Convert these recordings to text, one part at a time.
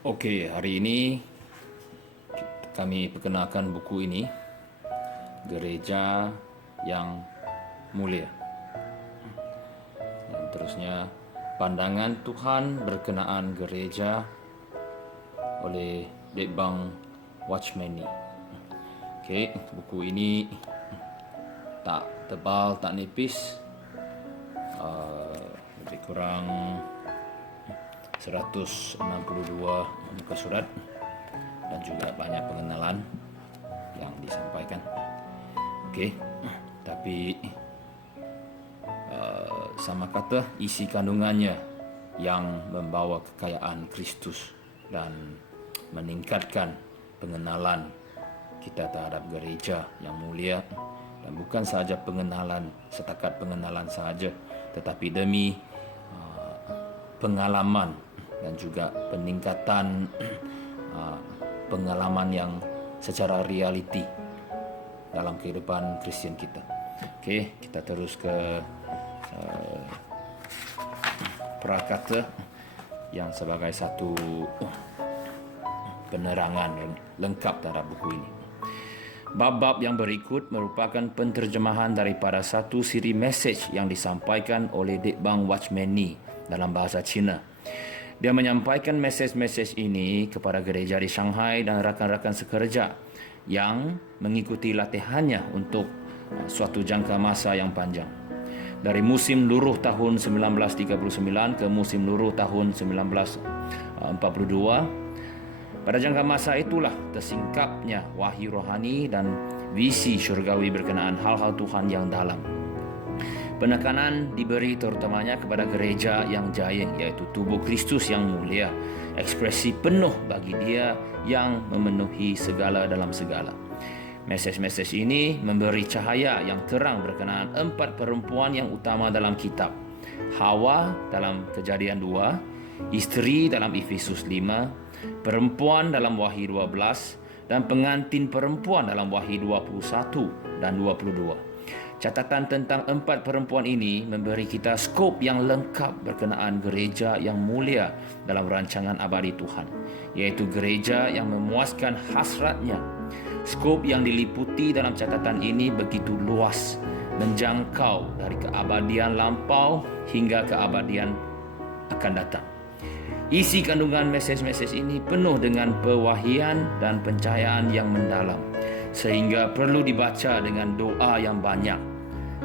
Okey, hari ini kami perkenalkan buku ini, Gereja yang Mulia. Dan terusnya, pandangan Tuhan berkenaan gereja oleh Ditbang Watchmeni. Okey, buku ini tak tebal, tak nipis, lebih kurang 162 muka surat dan juga banyak pengenalan yang disampaikan. Okey, tapi sama kata isi kandungannya yang membawa kekayaan Kristus dan meningkatkan pengenalan kita terhadap gereja yang mulia, dan bukan sahaja pengenalan, setakat pengenalan sahaja, tetapi demi pengalaman dan juga peningkatan pengalaman yang secara realiti dalam kehidupan Kristian kita. Okey, kita terus ke prakata yang sebagai satu penerangan yang lengkap terhadap buku ini. Bab-bab yang berikut merupakan penterjemahan daripada satu siri mesej yang disampaikan oleh Ditbang Watchmeni dalam bahasa Cina. Dia menyampaikan mesej-mesej ini kepada gereja di Shanghai dan rakan-rakan sekerja yang mengikuti latihannya untuk suatu jangka masa yang panjang. Dari musim luruh tahun 1939 ke musim luruh tahun 1942, pada jangka masa itulah tersingkapnya wahyu rohani dan visi syurgawi berkenaan hal-hal Tuhan yang dalam. Penekanan diberi terutamanya kepada gereja yang jaya, iaitu tubuh Kristus yang mulia, ekspresi penuh bagi Dia yang memenuhi segala dalam segala. Mesej-mesej ini memberi cahaya yang terang berkenaan 4 perempuan yang utama dalam kitab. Hawa dalam Kejadian 2, isteri dalam Efesus 5, perempuan dalam Wahyu 12, dan pengantin perempuan dalam Wahyu 21 dan 22. Catatan tentang 4 perempuan ini memberi kita skop yang lengkap berkenaan gereja yang mulia dalam rancangan abadi Tuhan, iaitu gereja yang memuaskan hasratnya. Skop yang diliputi dalam catatan ini begitu luas, menjangkau dari keabadian lampau hingga keabadian akan datang. Isi kandungan mesej-mesej ini penuh dengan pewahyuan dan pencahayaan yang mendalam, sehingga perlu dibaca dengan doa yang banyak,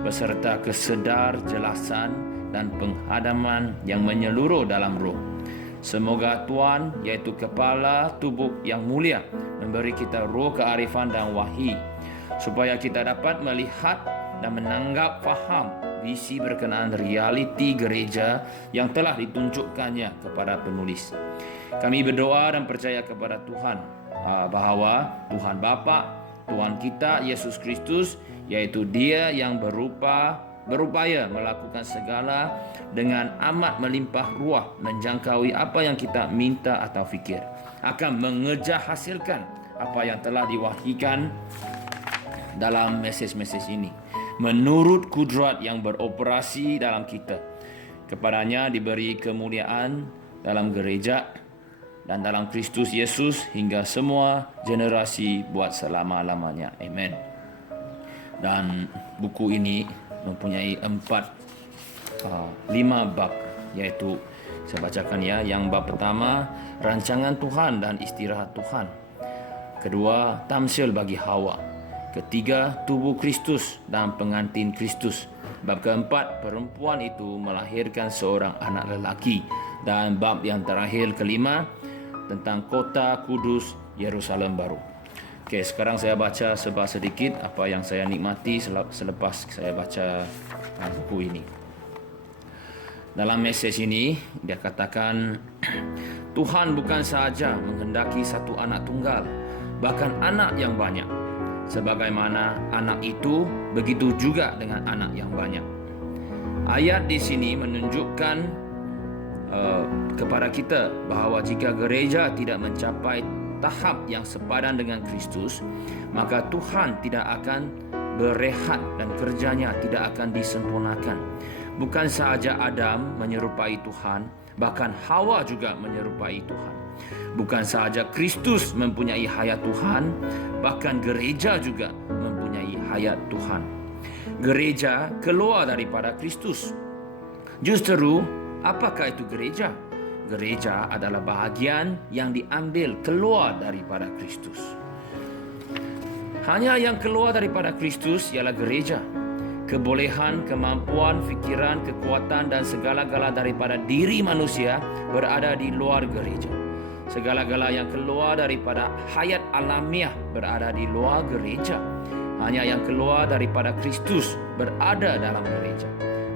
beserta kesedar-jelasan dan penghadaman yang menyeluruh dalam roh. Semoga Tuhan, yaitu kepala tubuh yang mulia, memberi kita roh kearifan dan wahyu, supaya kita dapat melihat dan menanggap faham visi berkenaan realiti gereja yang telah ditunjukkannya kepada penulis. Kami berdoa dan percaya kepada Tuhan bahawa Tuhan Bapa, Tuhan kita Yesus Kristus, yaitu Dia yang berupaya melakukan segala dengan amat melimpah ruah, menjangkaui apa yang kita minta atau fikir, akan mengejar hasilkan apa yang telah diwahyukan dalam mesej-mesej ini, menurut kudrat yang beroperasi dalam kita. Kepadanya diberi kemuliaan dalam gereja dan dalam Kristus Yesus hingga semua generasi buat selama-lamanya. Amen. Dan buku ini mempunyai 5 bab, iaitu saya bacakan ya. Yang bab pertama, rancangan Tuhan dan istirahat Tuhan. Kedua, tamsil bagi Hawa. Ketiga, tubuh Kristus dan pengantin Kristus. Bab keempat, perempuan itu melahirkan seorang anak lelaki. Dan bab yang terakhir, kelima, tentang kota kudus Yerusalem baru. Okey, sekarang saya baca sedikit apa yang saya nikmati selepas saya baca buku ini. Dalam mesej ini, dia katakan, Tuhan bukan sahaja menghendaki satu anak tunggal, bahkan anak yang banyak. Sebagaimana anak itu, begitu juga dengan anak yang banyak. Ayat di sini menunjukkan kepada kita bahawa jika gereja tidak mencapai tahap yang sepadan dengan Kristus, maka Tuhan tidak akan berehat dan kerjanya tidak akan disempurnakan. Bukan sahaja Adam menyerupai Tuhan, bahkan Hawa juga menyerupai Tuhan. Bukan sahaja Kristus mempunyai hayat Tuhan, bahkan gereja juga mempunyai hayat Tuhan. Gereja keluar daripada Kristus. Justru, apakah itu gereja? Gereja adalah bahagian yang diambil keluar daripada Kristus. Hanya yang keluar daripada Kristus ialah gereja. Kebolehan, kemampuan, fikiran, kekuatan dan segala-gala daripada diri manusia berada di luar gereja. Segala-gala yang keluar daripada hayat alamiah berada di luar gereja. Hanya yang keluar daripada Kristus berada dalam gereja.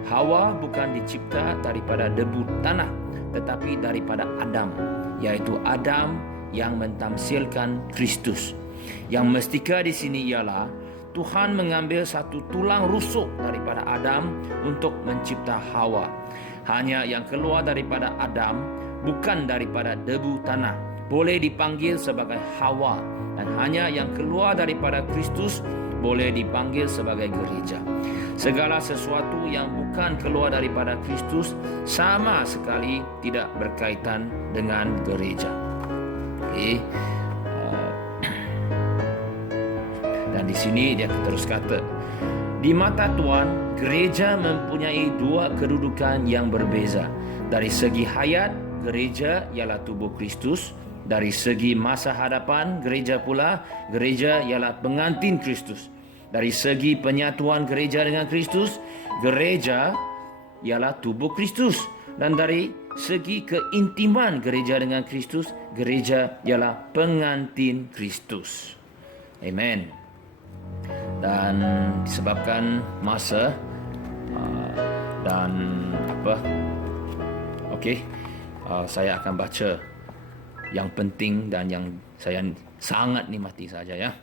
Hawa bukan dicipta daripada debu tanah, tetapi daripada Adam, yaitu Adam yang mentamsilkan Kristus. Yang mestika di sini ialah Tuhan mengambil satu tulang rusuk daripada Adam untuk mencipta Hawa. Hanya yang keluar daripada Adam, bukan daripada debu tanah, boleh dipanggil sebagai Hawa. Dan hanya yang keluar daripada Kristus boleh dipanggil sebagai gereja. Segala sesuatu yang bukan keluar daripada Kristus sama sekali tidak berkaitan dengan gereja. Dan di sini dia terus kata, di mata Tuhan, gereja mempunyai dua kedudukan yang berbeza. Dari segi hayat, gereja ialah tubuh Kristus. Dari segi masa hadapan, gereja ialah pengantin Kristus. Dari segi penyatuan gereja dengan Kristus, gereja ialah tubuh Kristus. Dan dari segi keintiman gereja dengan Kristus, gereja ialah pengantin Kristus. Amen. Dan disebabkan masa saya akan baca yang penting dan yang saya sangat nikmati saja ya.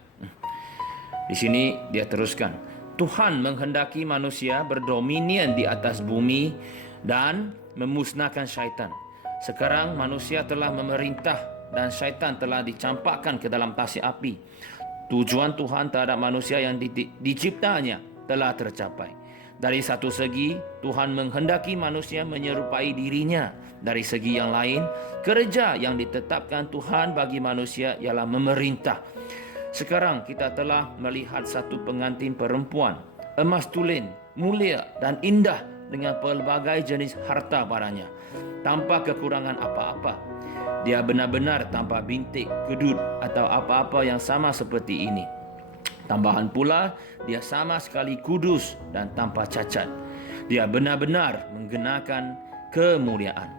Di sini dia teruskan, Tuhan menghendaki manusia berdominion di atas bumi dan memusnahkan syaitan. Sekarang manusia telah memerintah dan syaitan telah dicampakkan ke dalam tasik api. Tujuan Tuhan terhadap manusia yang diciptanya telah tercapai. Dari satu segi, Tuhan menghendaki manusia menyerupai dirinya. Dari segi yang lain, kerja yang ditetapkan Tuhan bagi manusia ialah memerintah. Sekarang kita telah melihat satu pengantin perempuan, emas tulen, mulia dan indah dengan pelbagai jenis harta padanya, tanpa kekurangan apa-apa. Dia benar-benar tanpa bintik, kedut atau apa-apa yang sama seperti ini. Tambahan pula, dia sama sekali kudus dan tanpa cacat. Dia benar-benar menggenakan kemuliaan.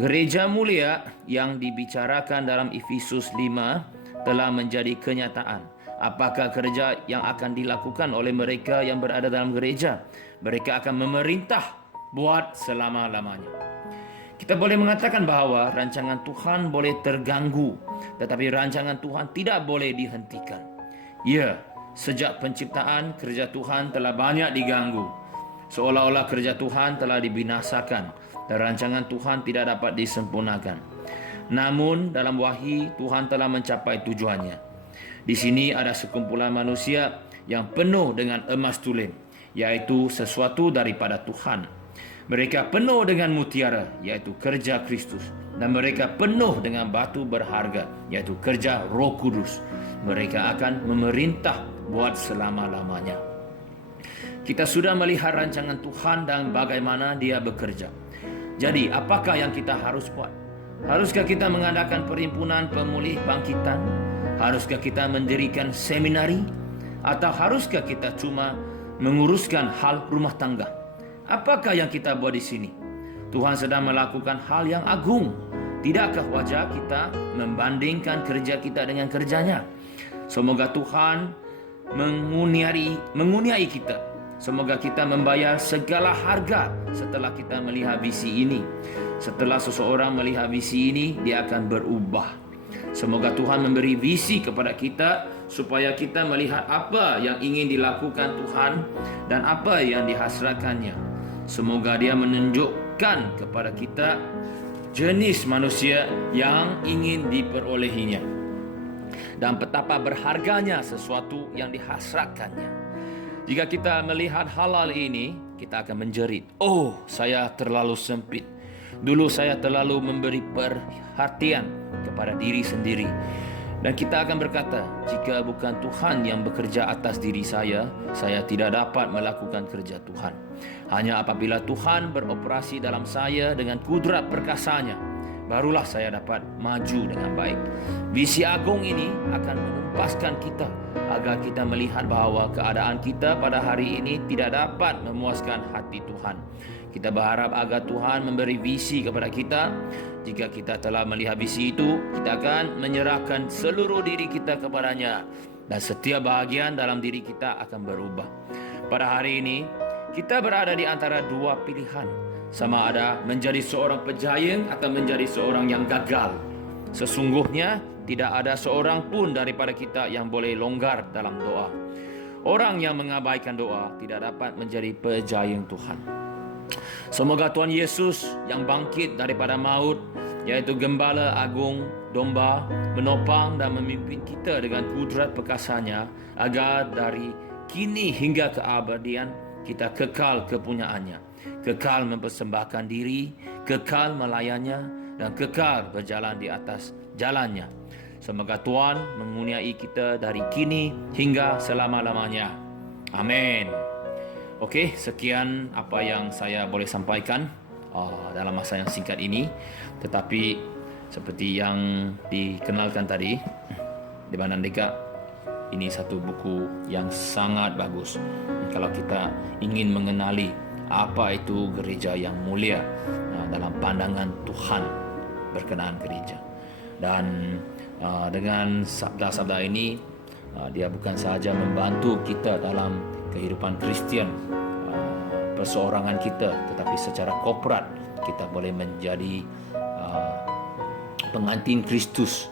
Gereja mulia yang dibicarakan dalam Efesus 5 telah menjadi kenyataan. Apakah kerja yang akan dilakukan oleh mereka yang berada dalam gereja? Mereka akan memerintah buat selama-lamanya. Kita boleh mengatakan bahawa rancangan Tuhan boleh terganggu, tetapi rancangan Tuhan tidak boleh dihentikan. Ya, sejak penciptaan, kerja Tuhan telah banyak diganggu. Seolah-olah kerja Tuhan telah dibinasakan dan rancangan Tuhan tidak dapat disempurnakan. Namun, dalam wahyu, Tuhan telah mencapai tujuannya. Di sini ada sekumpulan manusia yang penuh dengan emas tulen, yaitu sesuatu daripada Tuhan. Mereka penuh dengan mutiara, yaitu kerja Kristus. Dan mereka penuh dengan batu berharga, yaitu kerja Roh Kudus. Mereka akan memerintah buat selama-lamanya. Kita sudah melihat rancangan Tuhan dan bagaimana dia bekerja. Jadi, apakah yang kita harus buat? Haruskah kita mengadakan perhimpunan pemulih bangkitan? Haruskah kita mendirikan seminari? Atau haruskah kita cuma menguruskan hal rumah tangga? Apakah yang kita buat di sini? Tuhan sedang melakukan hal yang agung. Tidakkah wajar kita membandingkan kerja kita dengan kerjanya? Semoga Tuhan menguniai kita. Semoga kita membayar segala harga setelah kita melihat visi ini. Setelah seseorang melihat visi ini, dia akan berubah. Semoga Tuhan memberi visi kepada kita supaya kita melihat apa yang ingin dilakukan Tuhan dan apa yang dihasratkannya. Semoga dia menunjukkan kepada kita jenis manusia yang ingin diperolehinya dan betapa berharganya sesuatu yang dihasratkannya. Jika kita melihat hal-hal ini, kita akan menjerit, "Oh, saya terlalu sempit. Dulu saya terlalu memberi perhatian kepada diri sendiri." Dan kita akan berkata, jika bukan Tuhan yang bekerja atas diri saya tidak dapat melakukan kerja Tuhan. Hanya apabila Tuhan beroperasi dalam saya dengan kudrat perkasanya, barulah saya dapat maju dengan baik. Visi agung ini akan menempaskan kita agar kita melihat bahawa keadaan kita pada hari ini tidak dapat memuaskan hati Tuhan. Kita berharap agar Tuhan memberi visi kepada kita. Jika kita telah melihat visi itu, kita akan menyerahkan seluruh diri kita kepadanya, dan setiap bahagian dalam diri kita akan berubah. Pada hari ini, kita berada di antara dua pilihan, sama ada menjadi seorang pejayan atau menjadi seorang yang gagal. Sesungguhnya tidak ada seorang pun daripada kita yang boleh longgar dalam doa. Orang yang mengabaikan doa tidak dapat menjadi pejayan Tuhan. Semoga Tuhan Yesus yang bangkit daripada maut, yaitu Gembala Agung Domba, menopang dan memimpin kita dengan kudrat perkasanya, agar dari kini hingga keabadian kita kekal kepunyaannya, kekal mempersembahkan diri, kekal melayannya, dan kekal berjalan di atas jalannya. Semoga Tuhan mengurniai kita dari kini hingga selama-lamanya. Amin. Okey, sekian apa yang saya boleh sampaikan dalam masa yang singkat ini. Tetapi seperti yang dikenalkan tadi, di mana Deka, ini satu buku yang sangat bagus kalau kita ingin mengenali apa itu gereja yang mulia dalam pandangan Tuhan berkenaan gereja. Dan dengan sabda-sabda ini, dia bukan sahaja membantu kita dalam kehidupan Kristian perseorangan kita, tetapi secara korporat kita boleh menjadi pengantin Kristus,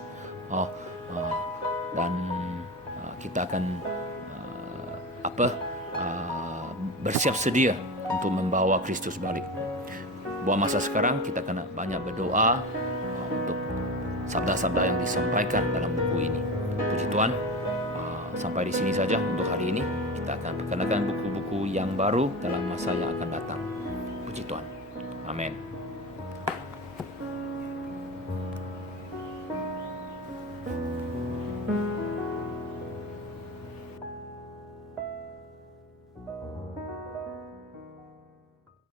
dan kita akan bersiap sedia untuk membawa Kristus balik. Buat masa sekarang kita kena banyak berdoa untuk sabda-sabda yang disampaikan dalam buku ini. Puji Tuhan. Sampai di sini saja untuk hari ini. Kita akan perkenalkan buku-buku yang baru dalam masa yang akan datang. Puji Tuhan. Amin.